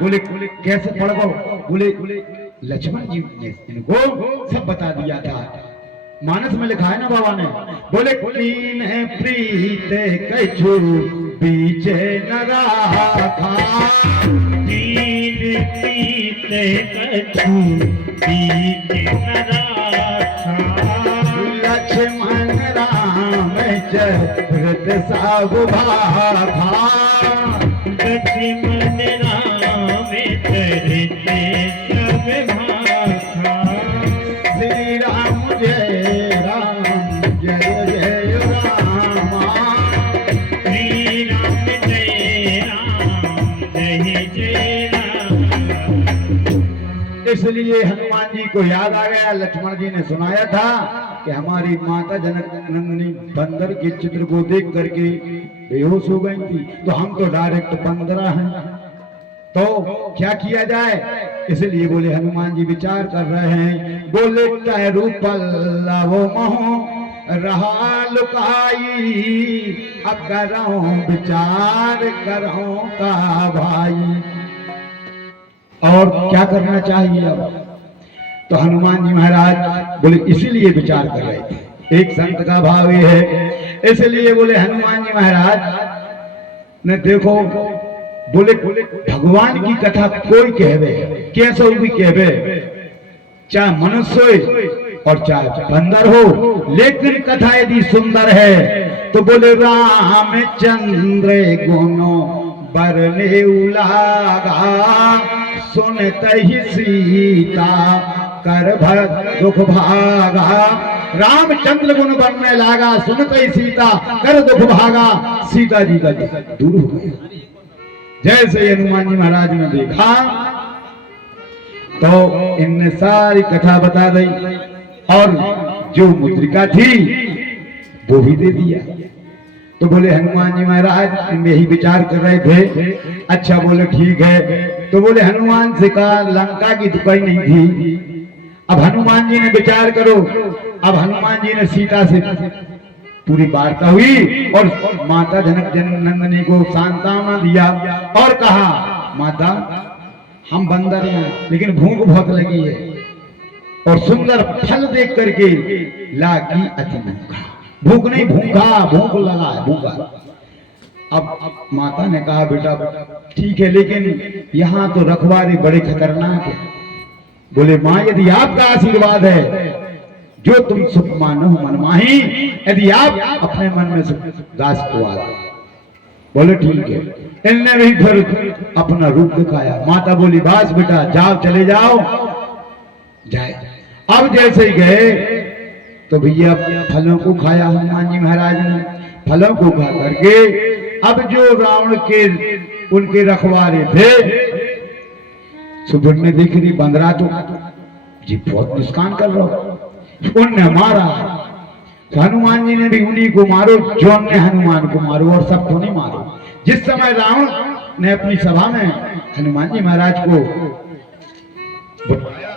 बोले कैसे पड़ गो? बोले लक्ष्मण जी ने इनको सब बता दिया था, मानस में लिखा है ना बाबा ने। बोले कीन है प्रीत कछु बीचे न राखा, कीन प्रीत कछु बीचे न राखा, लक्ष्मण राम चरित सब भाखा, लक्ष्मण राम चरित सब भाखा, श्री राम जय राम जय जय रामा, श्री राम जय राम जय जय राम। इसलिए हनुमान जी को याद आ गया, लक्ष्मण जी ने सुनाया था कि हमारी माता जनक नंदिनी बंदर के चित्र को देख करके बेहोश हो गई थी, तो हम तो डायरेक्ट बंदरा हैं, तो क्या किया जाए? इसलिए बोले हनुमान जी विचार कर रहे हैं। बोले तय रूपल्लव मोह रहा लुकाई, अकरो विचार करो का भाई। और क्या करना चाहिए अब? तो हनुमान जी महाराज बोले इसीलिए विचार कर रहे थे, एक संत का भाव ये है, इसलिए बोले हनुमान जी महाराज ने देखो, बोले भगवान की कथा कोई कहवे कैसे भी कहवे, चाहे मनुष्य हो और चाहे बंदर हो, लेकिन कथा यदि सुंदर है तो बोले रामचंद्र गुनो बरने उलागा, सुनते ही सीता कर भर दुख भागा। रामचंद्र गुण बनने लगा, सुनते ही सीता कर दुख भागा, सीता जी का दूर हो गया। जैसे हनुमान जी महाराज ने देखा तो इनने सारी कथा बता दी और जो मुद्रिका थी वो भी दे दिया। तो बोले हनुमान जी महाराज इनमें ही विचार कर रहे थे, अच्छा बोले ठीक है। तो बोले हनुमान से कहा लंका की तो कोई नहीं थी, अब हनुमान जी ने विचार करो। अब हनुमान जी ने सीता से पूरी वार्ता हुई और माता जनक नंदिनी को सांत्वना दिया और कहा माता हम बंदर हैं लेकिन भूख बहुत लगी है और सुंदर फल देख करके लागी अति भूखा, भूख नहीं भूखा, भूख लगा है भूखा। अब माता ने कहा बेटा ठीक है, लेकिन यहाँ तो रखवारी बड़े खतरनाक है। बोले माँ यदि आपका आशीर्वाद है जो तुम सुख मानो मनमाही, यदि आप अपने मन में दास को आ, बोले ठीक है। इनने भी फिर अपना रूप दिखाया। माता बोली बस बेटा जाओ, चले जाओ। जाए अब जैसे ही गए तो भैया फलों को खाया हनुमान जी महाराज ने। फलों को खा करके अब जो रावण के उनके रखवारे थे सुबह में देख रही बंदरा तो जी बहुत नुकसान कर रहा हो, उनने मारा। तो हनुमान जी ने भी उन्हीं को मारो, जौन ने हनुमान को मारो और सबको नहीं मारो। जिस समय रावण ने अपनी सभा में हनुमान जी महाराज को बुलाया,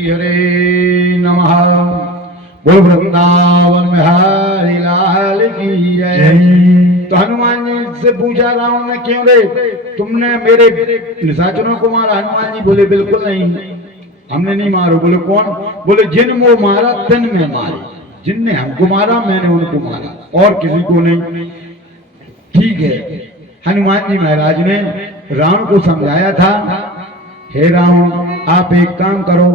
हरे नमः, बोल वृंदावन में हरि लाल की जय। तो हनुमान जी से पूछा रावण ने क्यों रे तुमने मेरे निशाचरों को मारा? हनुमान जी बोले बिल्कुल नहीं, हमने नहीं मारो। बोले कौन? बोले जिन वो मारा तिन में मारे, जिनने हमको मारा मैंने उनको मारा और किसी को नहीं। ठीक है। हनुमान जी महाराज ने रावण को समझाया था, हे रावण आप एक काम करो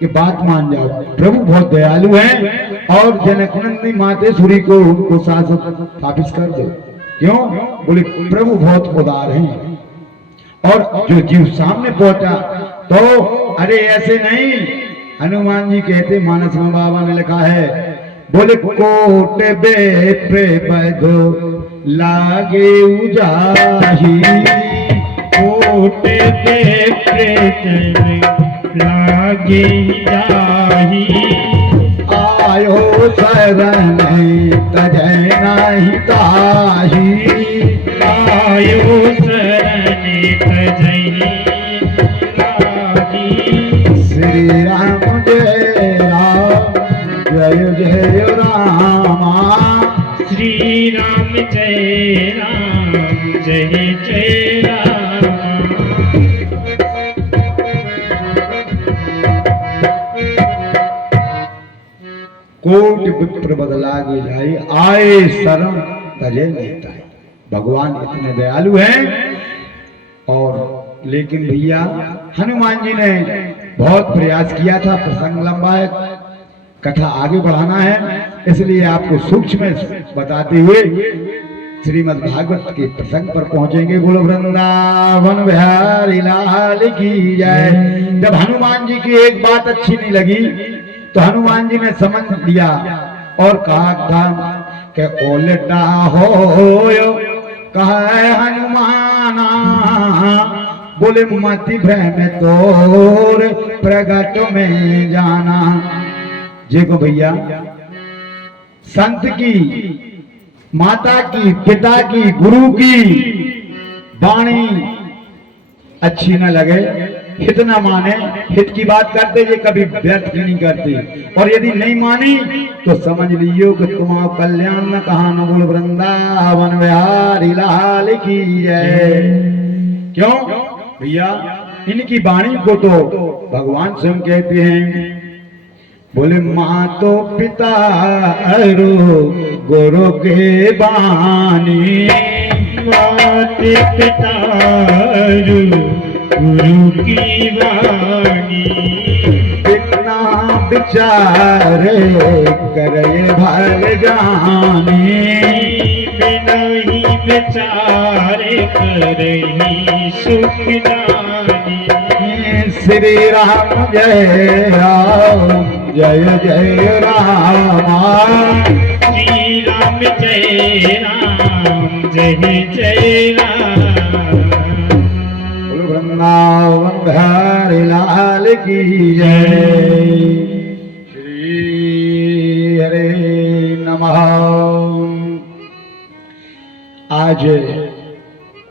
कि बात मान जाओ, प्रभु बहुत दयालु हैं और जनकनंदी मातेश्वरी को उनको शासन वापिस कर दो। क्यों? बोले प्रभु बहुत उदार हैं। और जो जीव सामने पहुंचा तो अरे ऐसे नहीं, हनुमान जी कहते मानस में बाबा ने लिखा है, बोले कोट बे प्रेम लागे उजाही, कोट बे प्रेम लागे जाही, आयो शरण तजय नहीं ताही, आयो शरण तजय कोट विप्र बदलागे जाए, आए शरण तजे नहीं ताए। भगवान इतने दयालु हैं। और लेकिन भैया हनुमान जी ने बहुत प्रयास किया था, प्रसंग लंबा है, कथा आगे बढ़ाना है, इसलिए आपको सूक्ष्म बताते हुए श्रीमद् भागवत के प्रसंग पर पहुंचेंगे। बोलो वृंदावन बिहारी लाल की जय। जब हनुमान जी की एक बात अच्छी नहीं लगी तो हनुमान जी ने समझ लिया और कहा था कि ओलटा हो कहा हनुमाना, बोले मति भ्रम तोर प्रगट में जाना। देखो भैया, संत की, माता की, पिता की, गुरु की वाणी अच्छी न लगे, हित न माने, हित की बात करते ये कभी व्यर्थ की नहीं करते, और यदि नहीं मानी तो समझ लियो कि तुम्हारा कल्याण न कहा न। बोल वृंदावन बिहारी लाल की जय। क्यों भैया, इनकी वाणी को तो भगवान स्वयं कहते हैं, बोले माँ तो पिता अरु गुरु के बानी, मात पिता अरु गुरु की वाणी, कितना विचार करे भल जानी, बिना ही विचार करही सुख नानी। श्री राम जय राम जय जय राम, श्री राम जय राम जय जय राम। वृंदावन बिहारी लाल की जय। श्री हरे नमः। आज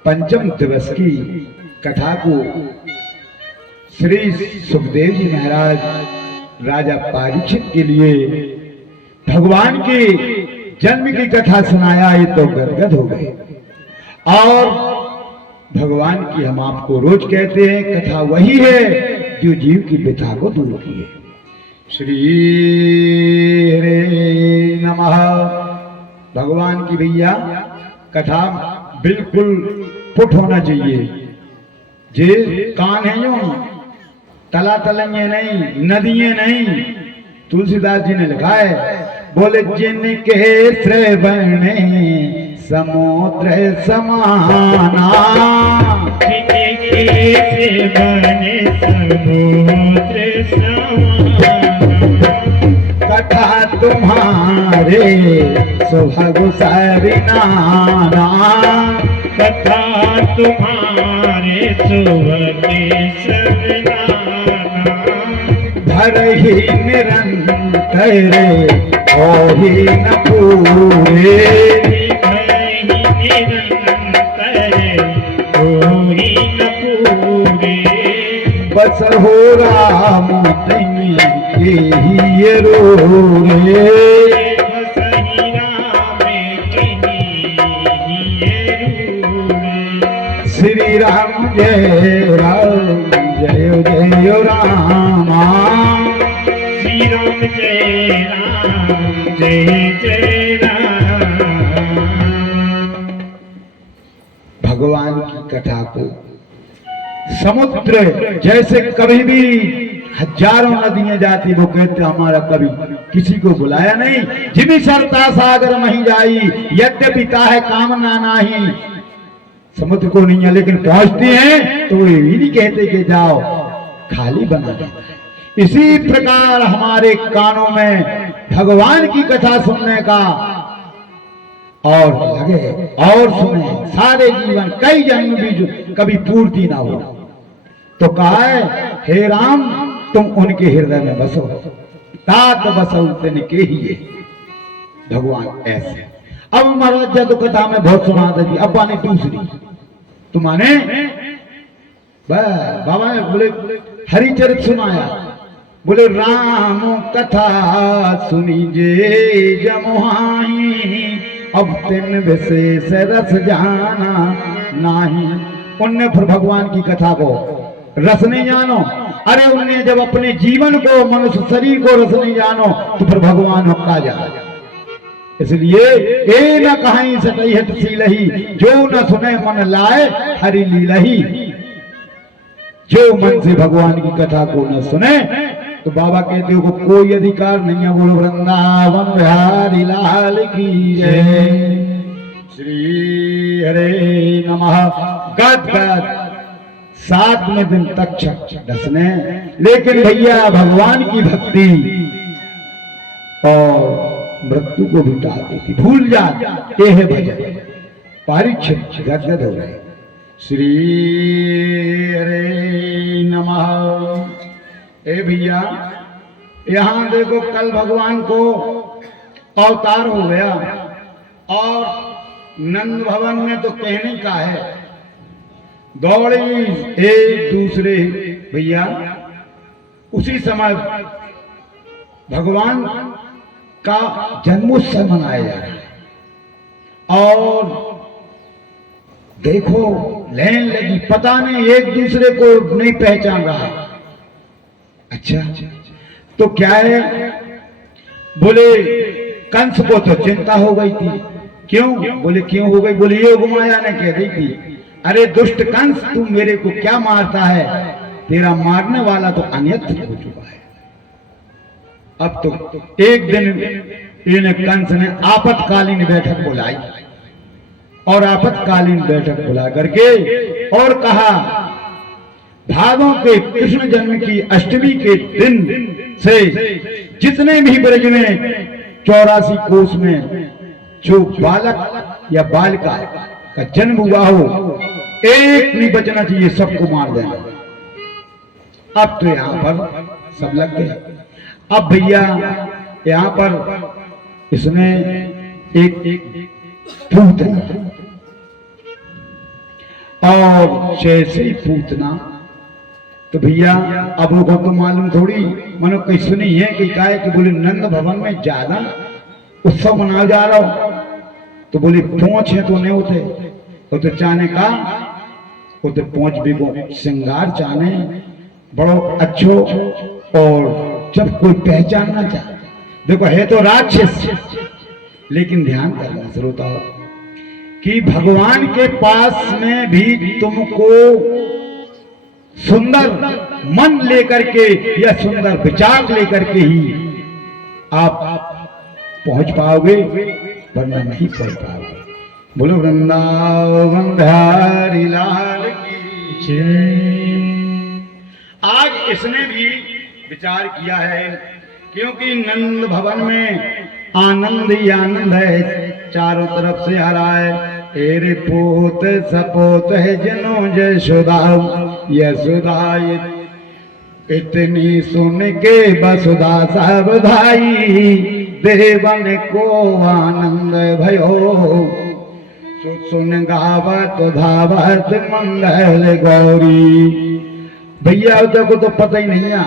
पंचम दिवस की कथा को श्री सुखदेव जी महाराज राजा परीक्षित के लिए भगवान के जन्म की कथा सुनाया, ये तो गदगद हो गए। और भगवान की हम आपको रोज कहते हैं, कथा वही है जो जीव की व्यथा को दूर किए। श्री हरे नमः। भगवान की भैया कथा बिल्कुल पुट होना चाहिए, जे कान है यूं तला तलंगे नहीं, नदियां नहीं। तुलसीदास जी ने लिखा है, बोले जिनके श्रवण समुद्र समाना, जिनके श्रवण समुद्र समाना, कथा तुम्हारे सुभग सरिनाना, कथा तुम्हारे सुवने सविनाना, भर ही निरंतर ओहि न पूरे, भर ही निरंतर ओहि न पूरे, बस हो राम तैं के ही रोरे, बस ही राम के ही रूरे। श्री राम जय राम जय जय राम, श्री राम जय राम जय जय राम। भगवान की कथा को समुद्र जैसे कभी भी हजारों नदियां जाती, वो कहते हमारा कभी किसी को बुलाया नहीं। जिमी सरता सागर मही जाई, यद्यपि है कामना नाही। समुद्र को नहीं है, लेकिन पहुंचती हैं तो वो ये नहीं कहते कि जाओ, खाली बना देता है। इसी प्रकार हमारे कानों में भगवान की कथा सुनने का और लगे और सुने, सारे जीवन कई जन्म भी जो कभी पूर्ति ना हो। तो कहा है, हे राम तुम उनके हृदय में बसो, तात बसो तिनके ही। भगवान ऐसे। अब महाराज तो कथा में बहुत सुना देती, अब आने दूसरी तो माने बाबा ने बोले हरिचरित सुनाया, बोले राम कथा सुनी जे जमुहाई, अब तिन विशेष रस जाना नाही। उनने फिर भगवान की कथा को रस नहीं जानो। अरे उन्हें जब अपने जीवन को, मनुष्य शरीर को रस नहीं जानो तो फिर भगवान हक्का जा। इसलिए ए न कहीं सतई हट सीलही, जो न सुने मन लाए हरि लीलही। जो मन से भगवान की कथा को न सुने तो बाबा कहते हो को कोई अधिकार नहीं है। बोलो वृंदावन बिहारी लाल की जय। श्री हरे नमः। गद गद 7वें दिन तक डसने, लेकिन भैया भगवान की भक्ति और मृत्यु को भी टाल देती। भूल जा ये है भजन। परीक्षित गदगद हो रहे। श्री हरे नमः। ए भैया यहां देखो, कल भगवान को अवतार हो गया और नंद भवन में तो कहने का है, दौड़े एक दूसरे भैया। उसी समय भगवान का जन्मोत्सव मनाया जा रहा है और देखो लेन लगी, पता नहीं एक दूसरे को नहीं पहचान रहा। अच्छा तो क्या है, बोले कंस को तो चिंता हो गई थी। क्यों? बोले क्यों हो गई? बोले योग माया ने कह दी थी, अरे दुष्ट कंस तू मेरे को क्या मारता है, तेरा मारने वाला तो अन्यत्र हो चुका है। अब तो एक दिन इन्हें कंस ने आपातकालीन बैठक बुलाई और आपातकालीन बैठक बुला करके और कहा, भादों के कृष्ण जन्म की अष्टमी के दिन से जितने भी ब्रज में 84 कोस में जो बालक या बालिका का जन्म हुआ हो, एक नहीं बचना चाहिए, सबको मार देना। अब तो यहां पर सब लग गए। अब भैया यहां पर इसने एक पूतना और जैसे ही पूतना, तो भैया अब लोगों को मालूम थोड़ी, मनो कहीं सुनी है कि क्या है कि बोले नंद भवन में ज्यादा उत्सव मनाया जा रहा हो, तो बोले पहुंच है तो नहीं होते, तो चाहने का वो तो पहुंच भी को श्रृंगार चाहने बड़ो अच्छो, और जब कोई पहचानना चाहे, देखो है तो राक्षस, लेकिन ध्यान करना श्रोता हो कि भगवान के पास में भी तुमको सुंदर मन लेकर के या सुंदर विचार लेकर के ही आप पहुंच पाओगे, वरना नहीं पहुंच पाओगे। बोलो वृंदावन बिहारी लाल की जय। आज इसने भी विचार किया है, क्योंकि नंद भवन में आनंद ही आनंद है, चारों तरफ से आ रहा है। तेरे पोत सपोत है जनो यशोदा, यशोदा इतनी सुन के वसुधा सब धाई, देवन को आनंद भयो, सुन गावत धावत मंगल गौरी। भैया को तो पता ही नहीं है,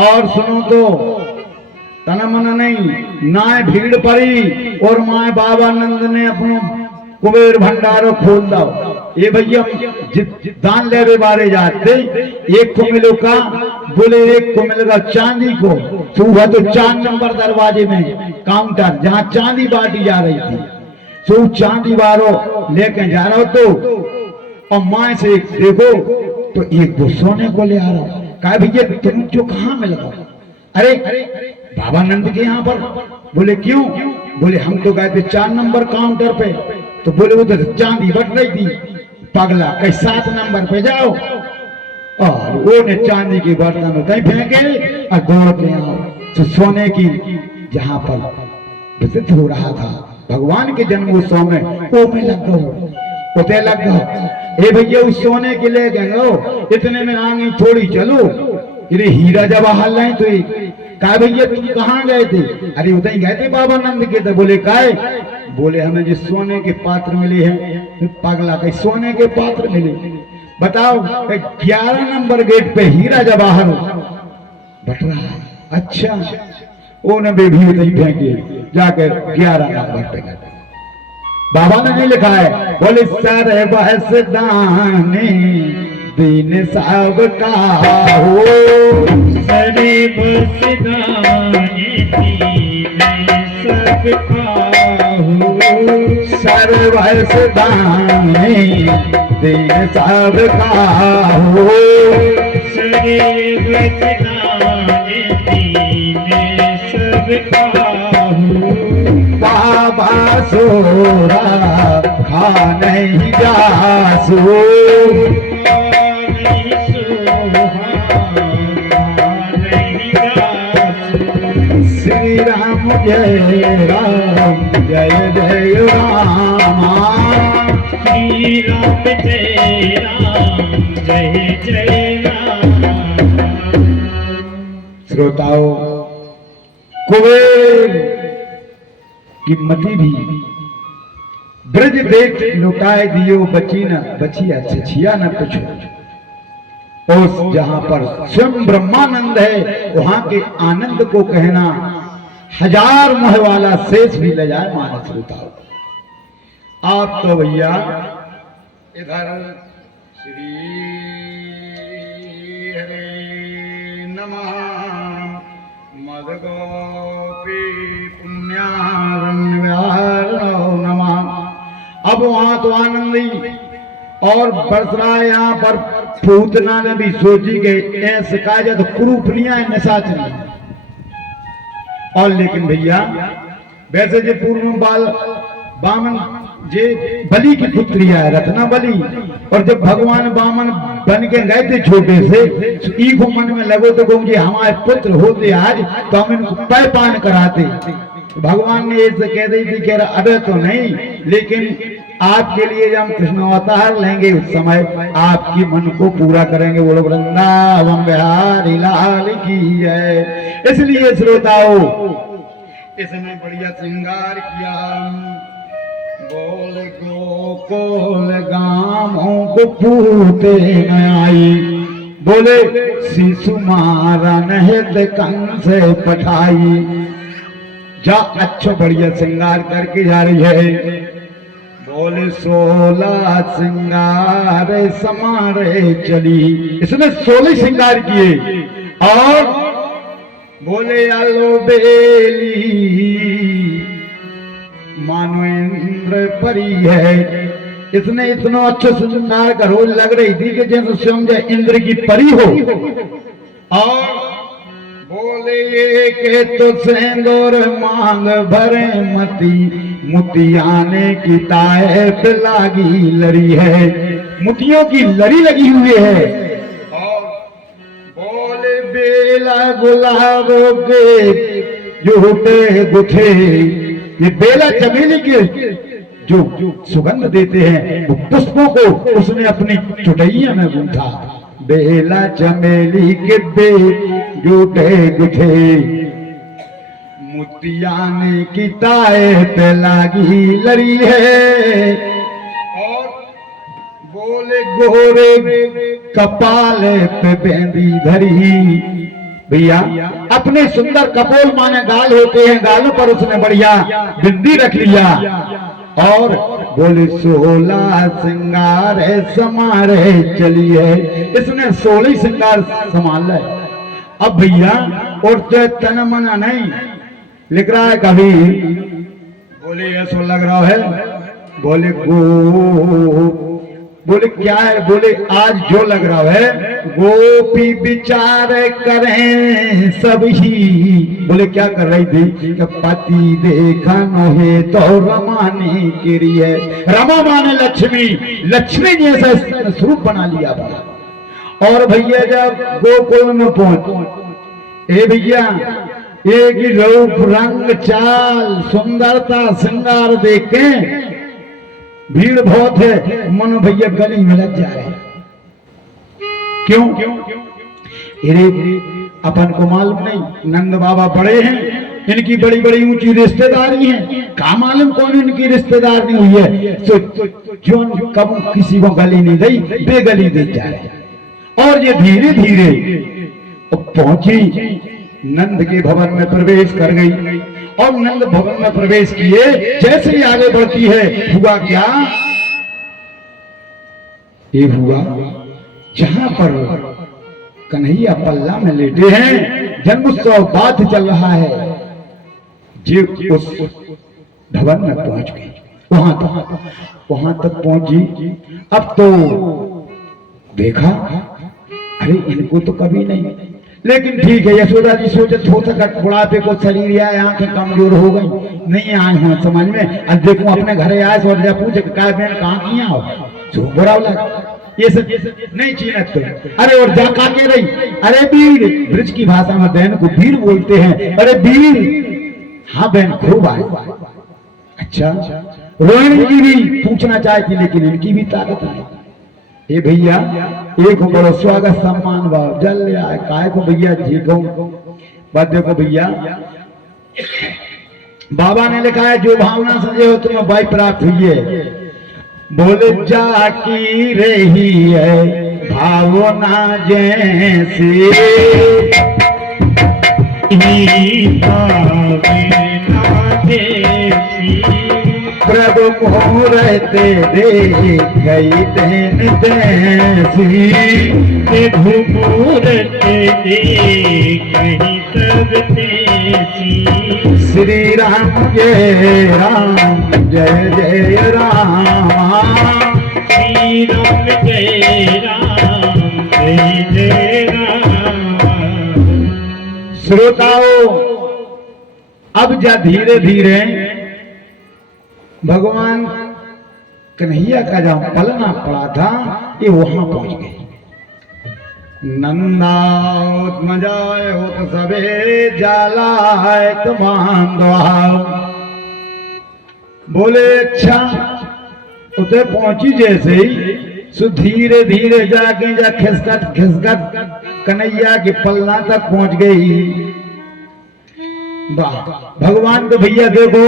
और सुनो तो तन मन नहीं नाय भीड़ पड़ी और माए बाबा नंद ने अपनो कुबेर भंडारो खोल दो। ये भैया दान लेवे बारे जाते, एक को मिलो का, बोले एक को मिलेगा चांदी को, सुबह तो 4 नंबर दरवाजे में काउंटर जहां चांदी बांटी जा रही थी, सो चांदी बारो लेके जा रहा हो, तो और माए से देखो तो एक वो सोने को ले आ रहा। कहा भैया तुम जो कहाँ मिल गो? अरे बाबा नंद के यहाँ पर। बोले क्यों? बोले हम तो गए थे 4 नंबर काउंटर पे, तो बोले वो तो चांदी बट रही थी। पगला कहीं 7 नंबर पे जाओ, और वो ने चांदी के बर्तन कहीं फेंके और दौड़ के आओ तो सोने की जहां पर विजित हो रहा था भगवान के जन्मोत्सव में, वो में लग गो, उते लग गो। ए भैया उस सोने के ले गए, इतने में आगे थोड़ी चलो, अरे हीरा जवाहर लाए तो कहा भैया तुम कहाँ गए थे? अरे उधर गए थे बाबा नंद के। तो बोले काय? बोले हमें जो सोने के पात्र मिले हैं। पगला कहीं सोने के पात्र मिले? बताओ 11 नंबर गेट पे हीरा जवाहर बट रहा है। अच्छा वो ने बेबी नहीं फेंके, जाकर 11 नंबर पे गए। बाबा ने नहीं लिखा है, बोले सर बहस दाने दीन सब का हो। सरे बस दाने दीन सबका हो। सर्वस दाने दीन सब का हो। सरे बस दाने दीन सबका हो। बाबा सोरा खा नहीं जासो। श्री राम जय राम जय जय रामा। श्री राम जय राम जय जय राम। श्रोताओं, कुबेर की मति भी ब्रज देख लुटाए दियो बची न बचिया छछिया न पूछो। उस जहां पर स्वयं ब्रह्मानंद है वहां के आनंद को कहना हजार मुह वाला शेष भी ले जाए मानस श्रोताओं। आप तो भैया इधर श्री हरे नमः मद गोपी पुण्यारण्यो नमः। अब वहां तो आनंदी और बरस रहा है। यहाँ पर पूतना ने भी सोची गई ऐसे काजा तो कुरूपनिया निशाचनी। और लेकिन भैया वैसे जो पूर्व में बाल बामन जे बलि की पुत्री है रत्ना बलि, और जब भगवान बामन बन के गए थे छोटे से तो ईगो मन में लगो तो कहूँ हमारे पुत्र होते आज तो हम इनको पैपान कराते। तो भगवान ने ऐसे कह दी थी कह रहा अबे तो नहीं, लेकिन आपके लिए जब हम कृष्ण अवतार लेंगे उस समय आपकी मन को पूरा करेंगे। बोलो वृंदावन बिहारी लाल की जय। इसलिए श्रोताओं इसने बढ़िया श्रृंगार किया। बोल गोकुल गामों को पूते न आई। बोले शिशु मारा नहद कंस पठाई। जा अच्छा बढ़िया श्रृंगार करके जा रही है। बोले 16 श्रृंगार समारे चली। इसने 16 श्रृंगार किए। और बोले आलो बेली मानो इंद्र परी है। इसने इतना अच्छा श्रृंगार करो लग रही थी कि जैसे स्वयं जय इंद्र की परी हो। और बोले ये के तो सेंदूर मांग भरे मती मुतियाने की ताए पे लागी लरी है। मुतियों की लरी लगी हुई है। और बोले बेला गुलाबों के झूठे गुथे। ये बेला चमेली के जो सुगंध देते हैं वो पुष्पों को उसने अपनी चुटैया में गूंथा। बेला चमेली के बे झूठे गुथे मुतियाने की ताए पे लागी लरी है। और बोले गोरे कपाले पे बेंदी धरी। भैया अपने सुंदर कपोल माने गाल होते हैं, गालों पर उसने बढ़िया बिंदी रख लिया। और बोले 16 श्रृंगार है समारे चली है। इसने 16 श्रृंगार संभाल है। अब भैया और तन मना नहीं लिख रहा है कभी। बोले ऐसा लग रहा है। बोले बोले क्या है। बोले आज जो लग रहा है गोपी विचार करें सब ही। बोले क्या कर रही थी कि पति देखा नोहे तो रमाने के लिए। रमा माने लक्ष्मी, लक्ष्मी जैसा स्वरूप बना लिया अपना। और भैया जब गोकुल में पहुंच ए भैया एक ही रूप रंग चाल सुंदरता श्रृंगार देख के भीड़ बहुत है। मन भैया गली में लग जा रहे। क्यों? अरे अपन को मालूम नहीं नंद बाबा बड़े हैं, इनकी बड़ी बड़ी ऊंची रिश्तेदारी है। का मालूम कौन इनकी रिश्तेदारी हुई है। तो जो कब किसी को गली नहीं दी बेगली दे जा रहे। और ये धीरे धीरे पहुंची नंद के भवन में प्रवेश कर गई। और नंद भवन में प्रवेश किए जैसे ही आगे बढ़ती है हुआ क्या। ये हुआ जहां पर कन्हैया पल्ला में लेटे हैं, जन्मोत्सव बात चल रहा है, जीव उस भवन में पहुंच गई। वहां तक पहुंची। अब तो देखा, अरे इनको तो कभी नहीं, लेकिन ठीक है, यशोदा जी सोचे हो सकता बुढ़ापे को शरीर या आंखें कमजोर हो गई, नहीं आए हो समझ में। अब देखो अपने घरे आए और जब पूछे क्या बहन कहाँ किया हो, जो बुरा लगा ये सब नहीं चीनत तो। अरे और जा का के रही, अरे वीर, ब्रज की भाषा में बहन को वीर बोलते हैं। अरे वीर, हाँ बहन खूब आए। अच्छा, रोहिणी की भी पूछना चाहती, लेकिन इनकी भी ताकत है। ये भैया एक बड़ो स्वागत सम्मान भाव जल आए काय को भैया जी को बात देखो भैया, बाबा ने लिखा है जो भावना समझे हो तुम्हें भाई प्राप्त हुई है। बोले जाकी रही है भावना जैसे, प्रभु मुहूर्ते देख गई तेन तैसी, प्रभु मुहूर्ते देख गई तब तैसी। श्री राम जय जय राम, श्री राम जय राम जय जय राम। श्रोताओं, अब जा धीरे धीरे भगवान कन्हैया का जहां पलना पड़ा था ये वहां पहुंच गए। नंदा मजाए हो तो सबे जाला है तुमान द्वार। बोले अच्छा, उधर पहुंची जैसे ही सो धीरे धीरे जाके जा खिसकत खिसकत कन्हैया के पलना तक पहुंच गई। वाह, भगवान तो भैया देखो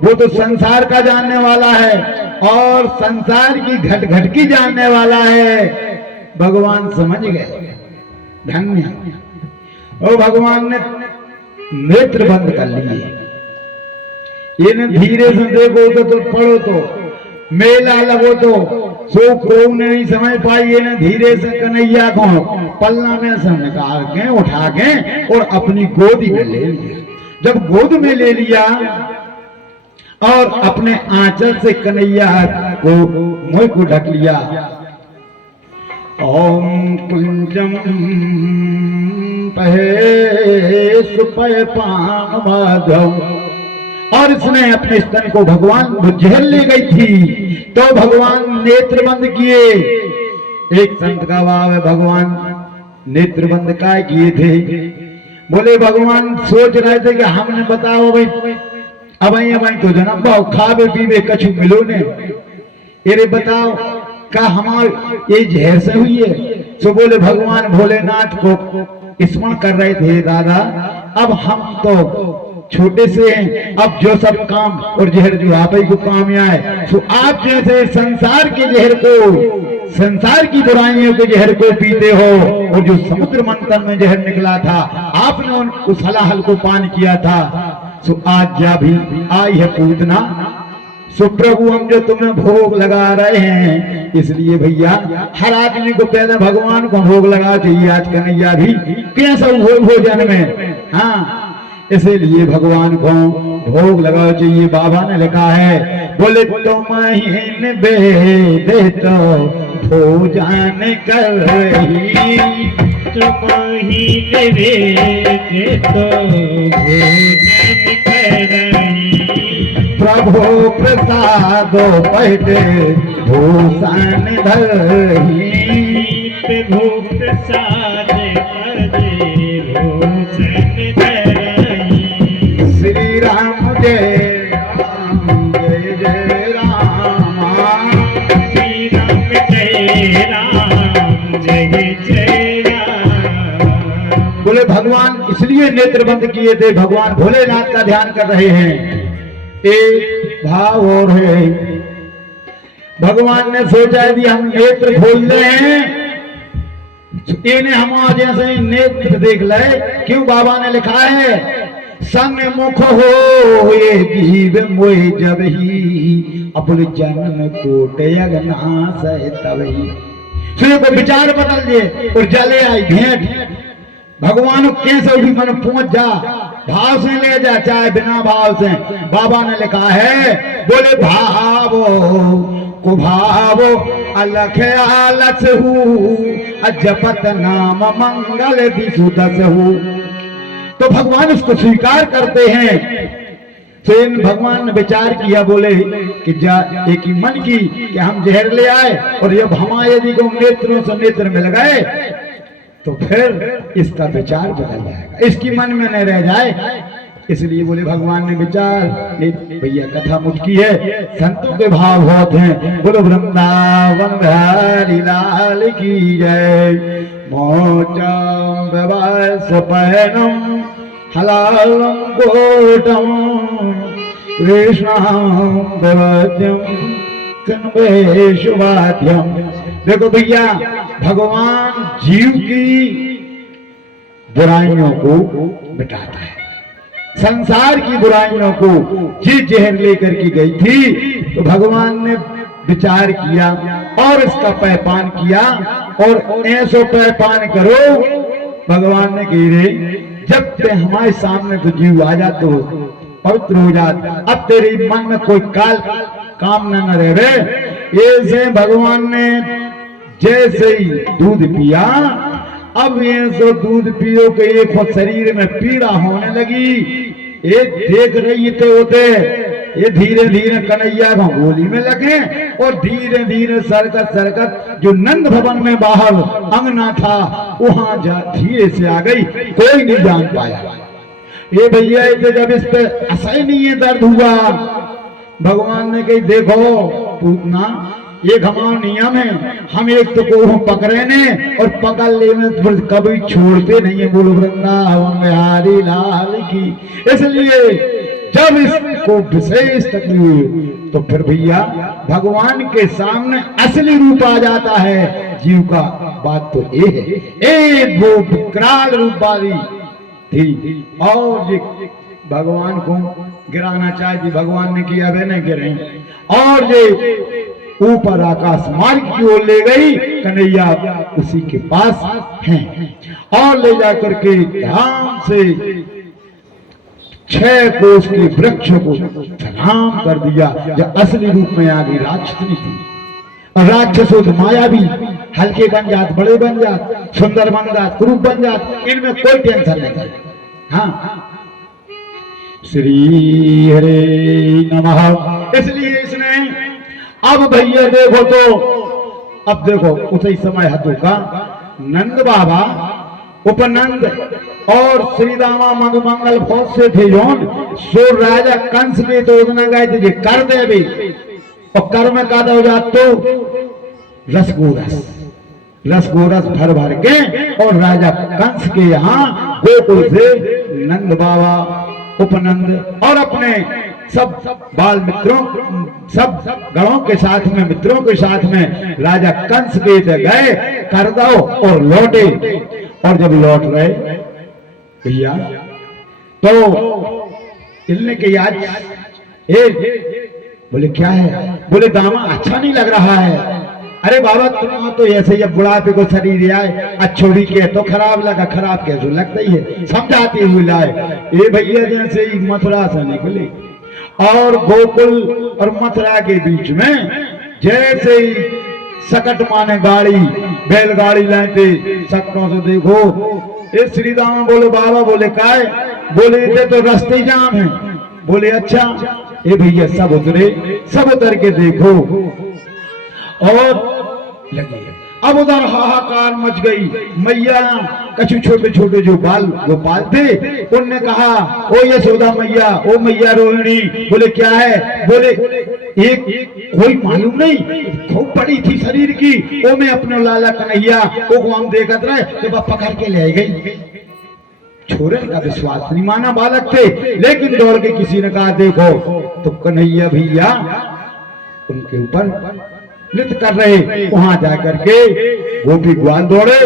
वो तो संसार का जानने वाला है और संसार की घट घट की जानने वाला है। भगवान समझ गए, धन्य। और भगवान ने नेत्र बंद कर लिए। ये धीरे से देखो तो पढ़ो तो मेला लगो तो सो क्रोम ने नहीं समझ पाई। ये न धीरे से कन्हैया को पलना में से निकाल के उठा के और अपनी गोदी में ले लिया। जब गोद में ले लिया और अपने आंचल से कन्हैया को मुंह को ढक लिया। ओम कुंजम पहे सुपय पान माधव, और इसने अपने स्तन को भगवान झेल ले गई थी तो भगवान नेत्र बंद किए। एक संत का भाव है, भगवान नेत्र बंद काय किए थे? बोले भगवान सोच रहे थे कि हमने बताओ भाई अब तो जन्म भाव खावे पीवे कछु मिलो ने, ये बताओ का हमारे ये जहर से हुई है? तो बोले भगवान भोलेनाथ को स्मरण कर रहे थे, दादा अब हम तो छोटे से हैं, अब जो सब काम और जहर जो आप ही को काम आए, तो आप जैसे संसार के जहर को, संसार की बुराइयों के जहर को पीते हो, और जो समुद्र मंथन में जहर निकला था आपने उस हलाहल को पान किया था, सो आज जा भी आई है पूतना। सो प्रभु हम जो तुम्हें भोग लगा रहे हैं, इसलिए भैया हर आदमी को पहले भगवान को भोग लगा चाहिए। आज कन्हैया भी कैसा भोजन में, हाँ इसलिए भगवान को भोग लगाना चाहिए। बाबा ने लिखा है, बोले तुम दे तो भोजन कर रही, तुम्हीं दे तो भोजन कर रही, प्रभु प्रसाद पैटे भूषण धरही, प्रभु प्रसाद पैटे भूषण धरही। श्री राम जय जय राम, श्री राम जय राम जय जय राम। बोले भगवान इसलिए नेत्र बंद किए थे, भगवान भोलेनाथ का ध्यान कर रहे हैं। एक भाव और है, भगवान ने सोचा यदि हम नेत्र खोल रहे हैं इन्हें हम जैसे नेत्र देख ले। क्यों? बाबा ने लिखा है, संग मुख हो ये जीव मोह जब ही, अपने जन्म कोट अगनाश तब ही। सूर्य को विचार बदल दिए और जले आई भेंट। भगवान कैसे भी मन पहुंच जा, भाव से ले जा चाहे बिना भाव से। बाबा ने लिखा है, बोले भावो कुभावो अलख आलस हूँ, जपत नाम मंगल दिशु दस हूँ। तो भगवान उसको स्वीकार करते हैं। तो इन भगवान ने विचार किया, बोले कि एक ही मन की कि हम जहर ले आए और जब हमारे यदि को नेत्रों से नेत्र मिल गए तो फिर इसका विचार बदल जाएगा, इसकी मन में न रह जाए। इसलिए बोले भगवान ने विचार, भैया कथा मुटकी है, संतों के भाव बहुत हैं। बोलो वृंदावन बिहारी लाल की जय। मोचम स्वपैनम हलालम गोटम कृष्णम देवत्यम कन्वे शुभाध्यम। देखो भैया, भगवान जीव की बुराइयों को मिटाता है, संसार की बुराइयों को। जी जहर लेकर के गई थी तो भगवान ने विचार किया और इसका पैपान किया और ऐसो पैपान करो। भगवान ने कही रे, जब ते हमारे सामने तो जीव आ जा तो पवित्र हो जात, अब तेरे मन में कोई कामना न रहे। ऐसे भगवान ने जैसे ही दूध पिया, अब ये सो दूध पियो के एक शरीर में पीड़ा होने लगी। ये देख रही थे होते, ये धीरे धीरे कन्हैया गोली में लगे और धीरे धीरे सरकत सरकत जो नंद भवन में बाहर अंगना था वहां धीरे से आ गई, कोई नहीं जान पाया। ये भैया इसे जब इस पे असहनीय दर्द हुआ, भगवान ने कही देखो पूतना, एक हमारा नियम है, हम एक तो को पकड़े ने और पकड़ लेने तो कभी छोड़ते नहीं है। बोलो वृंदावन बिहारी लाल की। इसलिए जब इसको विशेष तकलीफ तो फिर भैया भगवान के सामने असली रूप आ जाता है जीव का। बात तो ये है, एक वो विकराल रूप वाली थी और ये भगवान को गिराना चाहिए, भगवान ने किया वे नहीं गिरे, और ये ऊपर आकाश मार्ग की ओर ले गई। कन्हैया उसी के पास हैं और ले जाकर के ध्यान से 6 कोस के वृक्ष को प्रणाम कर दिया। जब असली रूप में आ गई राक्षसनी थी, और राक्षस तो माया भी हल्के बन जात, बड़े बन जात, सुंदर बन जात, कुरूप बन जात, इनमें कोई टेंशन नहीं है। हाँ, श्री हरे नमः। इसलिए इसने अब भैया देखो तो अब देखो उसी समय हदू का नंद बाबा उपनंद और श्री रामा मंगल बहुत से थे जोन सो राजा कंस के तो उतना गए थे जी कर दे भी, और कर में कादा हो जात तो रसगोरस भर भर के और राजा कंस के यहाँ गोकुल से नंद बाबा उपनंद और अपने सब बाल मित्रों, सब गणों के साथ में, मित्रों के साथ में राजा कंस के गए कर दो और लौटे। और जब लौट रहे भैया तो इनने के याद बोले क्या है, बोले दामा अच्छा नहीं लग रहा है। अरे बाबा तुम तो ऐसे ही बुढ़ापे को शरीर आए, अच्छोड़ी के तो खराब लगा, खराब कैसे लगता ही है, समझाती हुई लाए। ये भैया जैसे ही मथुरा से निकले और गोकुल और मथुरा के बीच में जैसे ही सकट माने गाड़ी बैलगाड़ी लाते सकटों से देखो ये श्री राम बोले बाबा, बोले काय, बोले इधर तो रास्ते जाम है। बोले अच्छा, ये भैया सब उतरे, सब उतर के देखो और लगे। अब उधर हाहाकार मच गई। मैया कछु छोटे छोटे जो बाल गोपाल थे उनने कहा ओ यशोदा मैया, ओ मैया रोहिणी। बोले क्या है, बोले एक कोई मालूम नहीं, खूब बड़ी थी शरीर की, वो मैं अपने लाला कन्हैया वो को हम देखत रहे तो वह पकड़ के ले गई। छोरे का विश्वास नहीं माना, बालक थे, लेकिन दौड़ के किसी ने कहा देखो तो कन्हैया भैया उनके ऊपर नृत्य कर रहे। वहां जाकर के गोपी ग्वाल दौड़े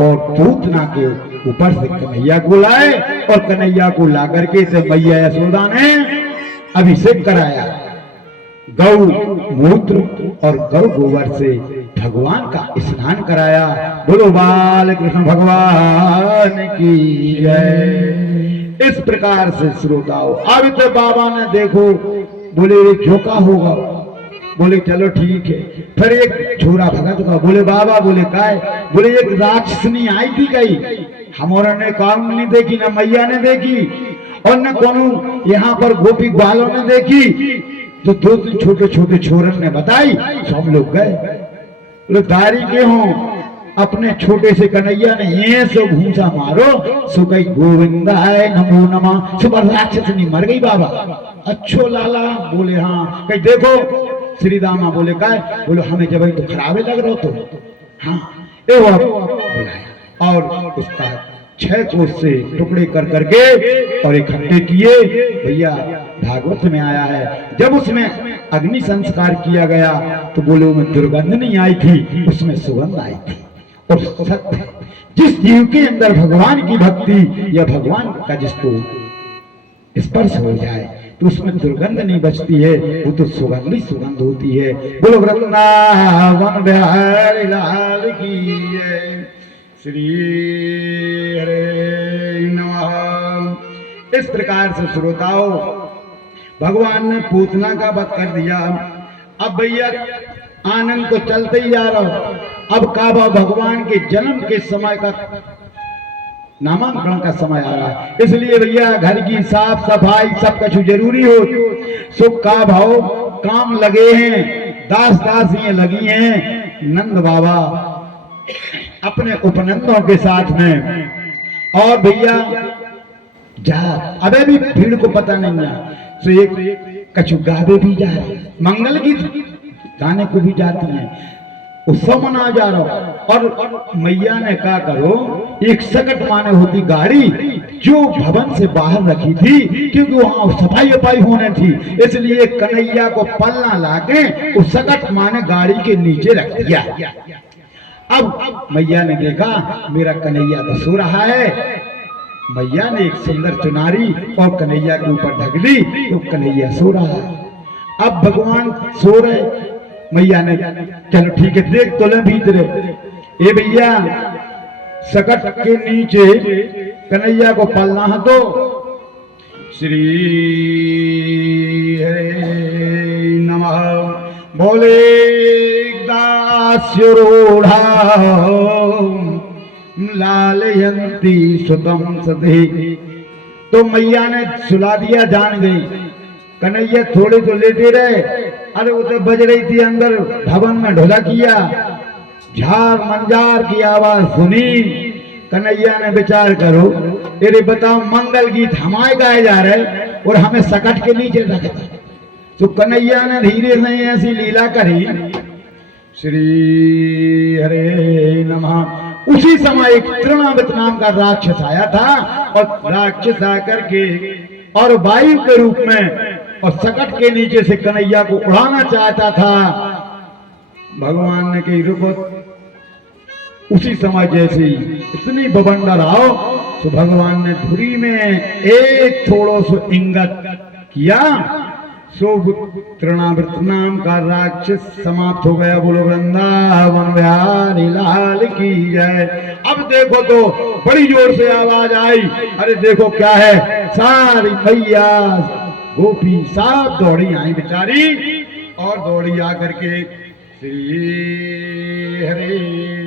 और पूतना के ऊपर से कन्हैया को लाए और कन्हैया को ला करके से मैया यशोदा ने अभिषेक कराया। गौ मूत्र और गौ गोबर से भगवान का स्नान कराया। बोलो बाल कृष्ण भगवान की जय। इस प्रकार से श्रोताओं, अब तो बाबा ने देखो बोले ये झोंका होगा, बोले चलो ठीक है। फिर एक छोरा भगत का बोले बाबा, बोले काय, बोले एक राक्षसनी आई थी कहीं, हमारा ने काम नहीं देखी, ना मैया ने देखी और न कोनो यहाँ पर गोपी ग्वालों ने देखी। तो दो तीन छोटे छोटे छोरन ने बताई, सब लोग गए। बोले दारी के हों, अपने छोटे से कन्हैया ने ये सो घूसा मारो, सो कई गोविंदाय नमो नमः, सो राक्षसनी मर गई बाबा। अच्छो लाला, बोले हाँ। कहीं देखो श्री दामा, बोले काय, बोलो हमें जब तो खराबे लग रहा तो हाँ ए वो बुलाया और उसका 6 कोस से टुकड़े कर करके और इकट्ठे किए। भैया भागवत में आया है, जब उसमें अग्नि संस्कार किया गया तो बोले उसमें दुर्गंध नहीं आई थी, उसमें सुगंध आई थी। और सत्य, जिस जीव के अंदर भगवान की भक्ति या भगवान का जिसको स्पर्श हो जाए तो उसमें दुर्गंध नहीं बचती है, वो तो सुगंध ही सुगंध होती है। बोलो वृंदावन बिहारी लाल की जय। श्री हरे नमः। इस प्रकार से श्रोताओं, भगवान ने पूतना का वध कर दिया। अब भैया आनंद तो चलते ही जा रहा। अब काबा भगवान के जन्म के समय का नामांकन का समय आ रहा है, इसलिए भैया घर की साफ सफाई सब कुछ जरूरी हो। सुख का भाव काम लगे हैं, दास दासियां लगी हैं। नंद बाबा अपने उपनंदों के साथ में, और भैया जा अबे भी भीड़ को पता नहीं है, तो एक कछु गावे भी जा रहे, मंगल गीत गाने को भी जाती हैं, उत्सव मना जा रहा। और मैया ने कहा करो, एक सकट माने होती गाड़ी जो भवन से बाहर रखी थी, क्योंकि वहां सफाई वफाई होने थी, इसलिए कन्हैया को पलना लाके उस सकट माने गाड़ी के नीचे रख दिया। अब मैया ने देखा मेरा कन्हैया तो सो रहा है, मैया ने एक सुंदर चुनारी और कन्हैया के ऊपर ढक दी, तो कन्हैया सो रहा है। अब भगवान सो रहे, मैया ने चलो ठीक है देख तो ले भीतर। ए भैया सकट के नीचे कन्हैया को पलना है तो श्री हरे नमः। बोले दास्यरूढ़ा लालयंती सुतम सधे। तो मैया ने सुला दिया, जान गई। कन्हैया थोड़े तो लेटे रहे, अरे वो तो बज रही थी अंदर भवन में ढोलकिया, झार मंजार की आवाज सुनी। कन्हैया ने विचार करो, अरे बताओ मंगल गीत हमारे गाए जा रहे और हमें सकट के नीचे रखा। तो कन्हैया ने धीरे से ऐसी लीला करी, श्री हरे नमः। उसी समय एक तृणावत नाम का राक्षस आया था, और राक्षस आकर के और वायु के रूप में और सकट के नीचे से कन्हैया को उड़ाना चाहता था। भगवान ने कही रुको। उसी समय जैसे इतनी बवंडर आओ, तो भगवान ने धुरी में एक थोड़ो सो इंगत किया, सो तृणावृत नाम का राक्षस समाप्त हो गया। बोलो वृंदावन बिहारी लाल की जय। अब देखो तो बड़ी जोर से आवाज आई, अरे देखो क्या है, सारी मैया गोपी सब दौड़ी आई बेचारी, और दौड़ी आकर के श्री हरे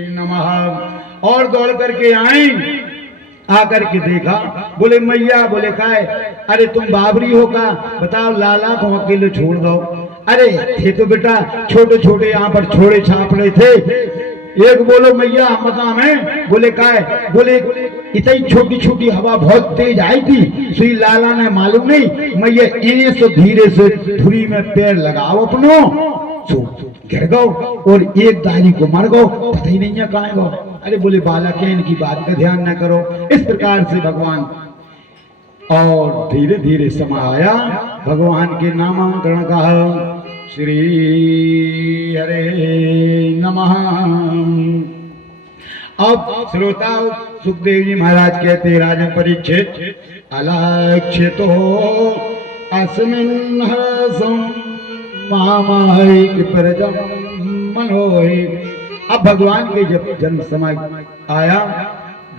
नमः, और दौड़ करके आई। आकर के देखा, बोले मैया, बोले काय, अरे तुम बाबरी हो का, बताओ लाला को अकेले छोड़ दो। अरे थे तो बेटा छोटे छोटे यहाँ पर छोड़े छापड़े थे। एक बोलो मैया मता में, बोले काय, बोले इतनी छोटी छोटी हवा बहुत तेज आई थी, सुई लाला ने मालूम नहीं, मैया इन्हें से धीरे से धुरी में पैर लगाओ अपनो, गिर गो और एक दारी को मर गो, पता ही नहीं है कहाँ गो। अरे बोले बालक है, इनकी बात का ध्यान न करो। इस प्रकार से भगवान और धीरे धीरे समय आया भगवान के नामांकरण का। श्री हरे नमः। अब श्रोता सुखदेव जी महाराज कहते, राजन परीक्षित, अलक्षितो अस्मिन् हर्षं मामायिक प्रजं मनोहि अब भगवान के जब जन्म समय आया,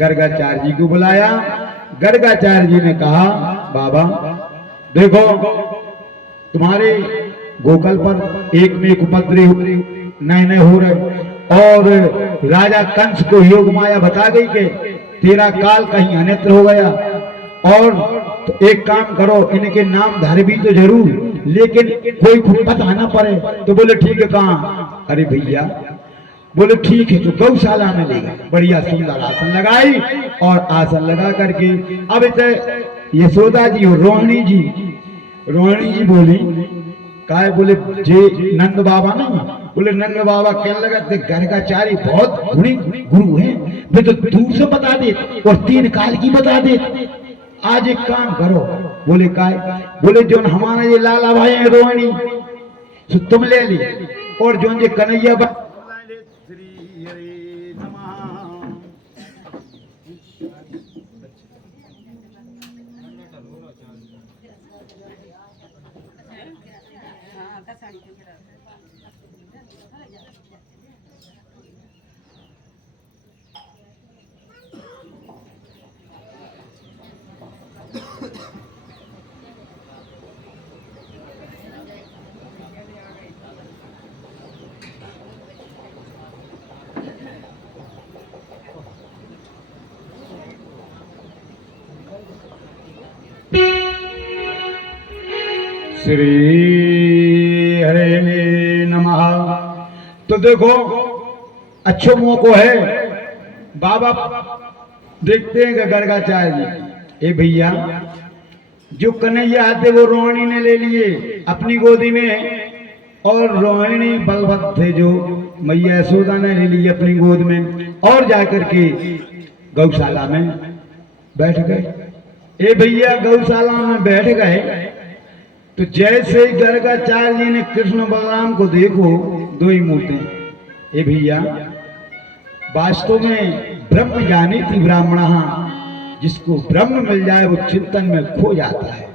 गर्गाचार्य जी को बुलाया। गर्गाचार्य जी ने कहा, बाबा देखो तुम्हारे गोकल पर एक में एक उपद्रव नए नए हो रहे और राजा कंस को योग माया बता गई कि तेरा काल कहीं अन्यत्र हो गया, और तो एक काम करो, इनके नाम धर भी तो जरूर, लेकिन कोई को पता ना पड़े। तो बोले ठीक है, कहाँ? अरे भैया, बोले ठीक है, तो गौशाला में ले गए, बढ़िया सुंदर आसन लगाई, और आसन लगा करके अब इसे यशोदा जी और रोहिणी जी बोली, काय? बोले जे नंद बाबा नहीं, बोले नंद बाबा कहने लगा थे गर्गाचार्य बहुत गुणी गुरु हैं, वे तो दूर से बता दे और 3 काल की बता दे। आज एक काम करो। बोले काय? बोले जो हमारा ये लाला भाई है रोहिणी, तो तुम ले ली, और जो ये कन्हैया श्री हरे नमः। तो देखो अच्छो मौको है, बाबा देखते हैं कि गर्गाचार्य जी, ए भैया जो कन्हैया आते वो रोहिणी ने ले लिए अपनी गोदी में, और रोहिणी बलभद्र थे जो मैया यशोदा ने ले लिए अपनी गोद में, और जाकर के गौशाला में बैठ गए। ए भैया गौशाला में बैठ गए तो जैसे ही गर्गाचार्य जी ने कृष्ण बलराम को देखो, 2 ही मूर्ति। ए भैया वास्तव में ब्रह्म जानी थी ब्राह्मण, जिसको ब्रह्म मिल जाए वो चिंतन में खो जाता है।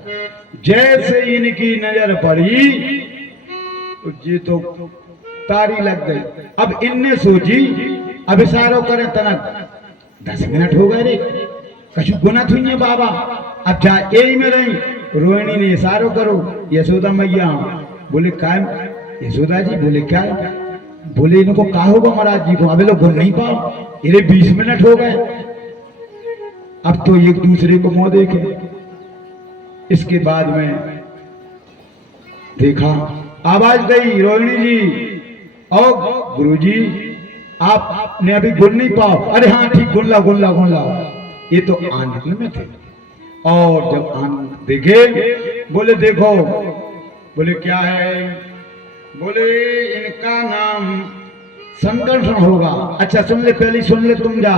जैसे इनकी नजर पड़ी तो ये तो तारी लग गई। अब इनने सोची अब इशारों करें तनक 10 मिनट हो गए रे, कछु गुना थी बाबा, अब जा यही में रही। रोहिणी ने इशारो करो, यशोदा मैया। बोले काय? यशोदा जी बोले क्या? बोले इनको कहा होगा महाराज जी को, अबे लोग गुन नहीं पाओ, इन्हें 20 मिनट हो गए, अब तो एक दूसरे को मुंह देखे। इसके बाद में देखा आवाज गई, रोहिणी जी और गुरुजी आपने अभी गुन नहीं पाओ। अरे हाँ ठीक, गुन लाओ। ये तो आनंद में थे, और जब आनंद देखे बोले देखो, बोले क्या है? बोले इनका नाम संकर्षण होगा। अच्छा सुन ले, पहले सुन ले तुम जा,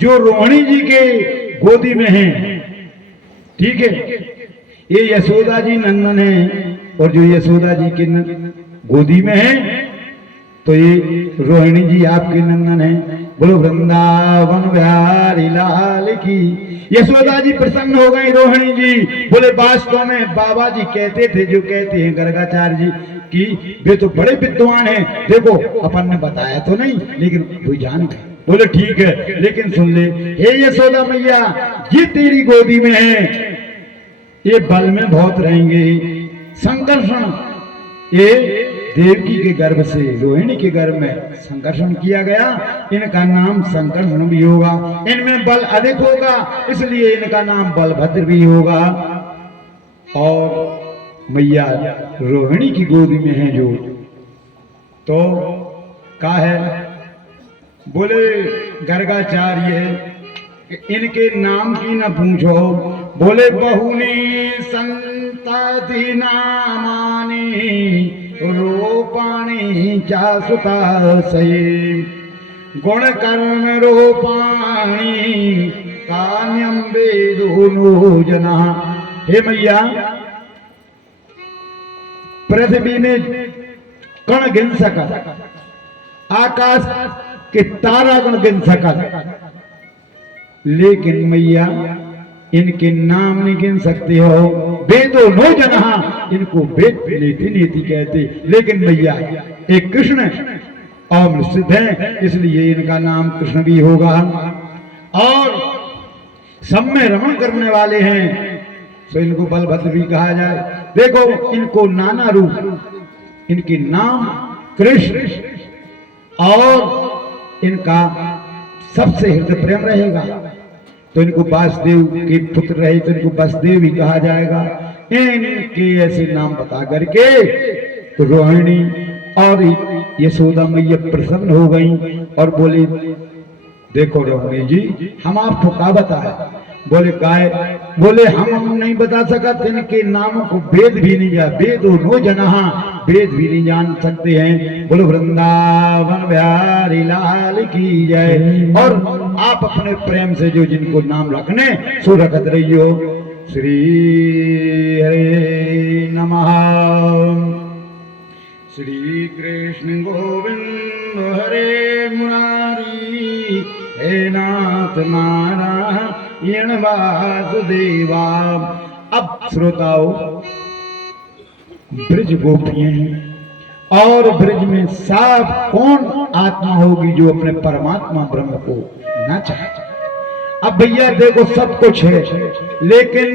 जो रोहिणी जी के गोदी में है, ठीक है, ये यशोदा जी नंदन है, और जो यशोदा जी के गोदी में है तो ये रोहिणी जी आपके नंदन है। बोलो वृंदावन बिहारी लाल की। यशोदा जी प्रसन्न हो गई, रोहिणी जी बोले वास्तव में बाबा जी कहते थे जो कहते हैं गर्गाचार्य जी कि वे तो बड़े विद्वान हैं, देखो अपन ने बताया तो नहीं लेकिन वो जान गए। बोले ठीक है, लेकिन सुन ले, हे यशोदा मैया, ये तेरी गोदी में है, ये बल में बहुत रहेंगे। संकर्षण ये देवकी के गर्भ से रोहिणी के गर्भ में संकर्षण किया गया, इनका नाम संकर्षण भी होगा। इनमें बल अधिक होगा, इसलिए इनका नाम बलभद्र भी होगा। और मैया रोहिणी की गोदी में है जो, तो का है? बोले गर्गाचार्य इनके नाम की न पूछो। बोले बहुनी संतति नामानी रूपाणी चासुता सये, गुण कर्म रूपाणी कान्यम वेदो जना। हे मैया, पृथ्वी में कण गिन सका, आकाश के तारा गण गिन सका, लेकिन मैया इनके नाम नहीं गिन सकते हो। वेदो नो जना, इनको वेद नीति नीति कहते। लेकिन मैया एक कृष्ण और निश्चित है, इसलिए इनका नाम कृष्ण भी होगा। और सब में रमण करने वाले हैं, तो इनको बलभद्र भी कहा जाए। देखो इनको नाना रूप, इनके नाम कृष्ण, और इनका सबसे हृदय प्रेम रहेगा, तो इनको वासुदेव के पुत्र रहे तो इनको वासुदेव भी कहा जाएगा। इनके ऐसे नाम बता करके तो रोहिणी और यशोदा मैया प्रसन्न हो गई और बोली, देखो रोहिणी जी, हम आपको क्या बताए? बोले काय? बोले हम नहीं बता सका, इनके नामों को वेद भी नहीं जान, वेद नो जनाहा, वेद भी नहीं जान सकते हैं। बोलो वृंदावन बिहारी लाल की जय। और आप अपने प्रेम से जो जिनको नाम रखने सो रखत रहियो। श्री हरे नमः। श्री कृष्ण गोविंद हरे मुरारी, हे नाथ नारायण वासुदेवा। अब श्रोताओ, ब्रज गोपियां हैं और ब्रज में साफ कौन आत्मा होगी जो अपने परमात्मा ब्रह्म को ना चाहे? अब भैया देखो सब कुछ है, लेकिन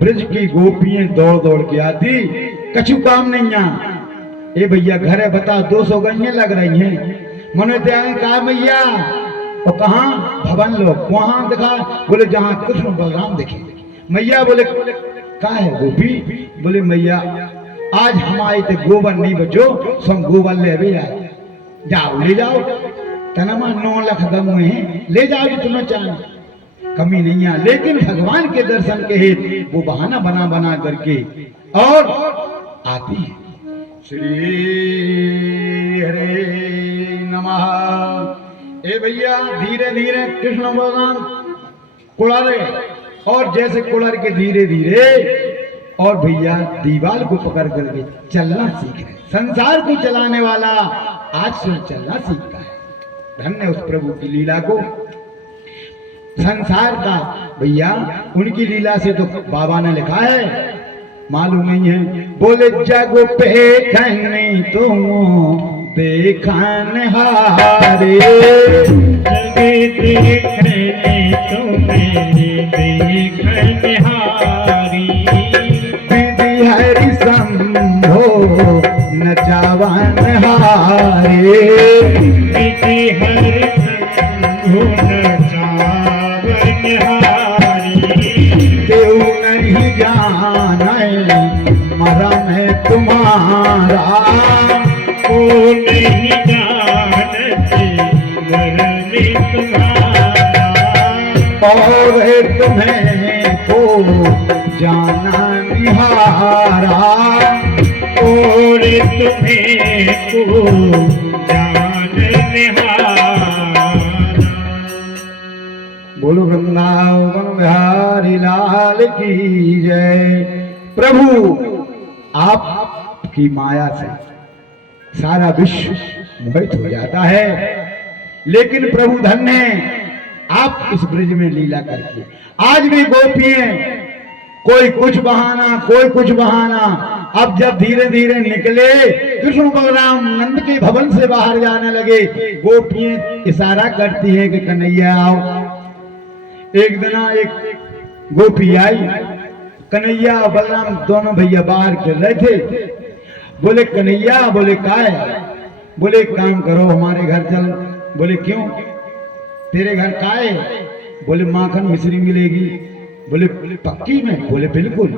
ब्रज की गोपियां दौड़ दौड़ के आती, कछु काम नहीं आ। ए भैया घर है, बता 200 गईया लग रही हैं, मनो त्याग कहा भैया, और कहा भवन लोग वहां दिखा। बोले जहां कृष्ण बलराम दिखे। मैया बोले कहा है गोपी? बोले मैया आज हम आए थे गोबर नहीं बचो, सम गोबर ले भी आए, जाओ ले जाओ, तनमा 9 लाख दम हुए हैं, ले जाओ जो तुम्हें चाहे, कमी नहीं है। लेकिन भगवान के दर्शन के हेतु वो बहाना बना बना करके और आती है। श्री हरे नमः। ए भैया धीरे धीरे कृष्ण बलराम कुड़ारे, और जैसे कुड़र के धीरे धीरे और भैया दीवाल को पकड़ करके चलना सीख रहे। संसार को चलाने वाला आज से चलना सीखता है। धन्य उस प्रभु की लीला को। संसार का भैया उनकी लीला से तो बाबा ने लिखा है, मालूम नहीं है। बोले जग पे कहने तुम देखन हारे, जग देखने तुम्हें देखन हारी, विधि हरि शंभो नचावन हारे, विधि हरि शंभो नचावन हारी, देव नहीं जाने मरण तुम्हारा, को नहीं जानते मरण तुम्हारा, और तुम्हें को जाना निहारा, और तुम्हें को जान निहारा। बोलो वृंदावन बिहारी लाल की जय। प्रभु आपकी माया से सारा विश्व मोहित हो जाता है, लेकिन प्रभु धन्य है आप इस ब्रज में लीला करके। आज भी गोपियां कोई कुछ बहाना कोई कुछ बहाना, अब जब धीरे धीरे निकले कृष्ण बलराम नंद के भवन से बाहर जाने लगे, गोपियां इशारा करती है कि कन्हैया आओ। एक दिन एक गोपी आई, कन्हैया और बलराम दोनों भैया बाहर खेल रहे थे। बोले कन्हैया, बोले का है? बोले एक काम करो हमारे घर चल। बोले क्यों? तेरे घर का है? बोले माखन मिश्री मिलेगी। बोले पक्की में? बोले बिल्कुल।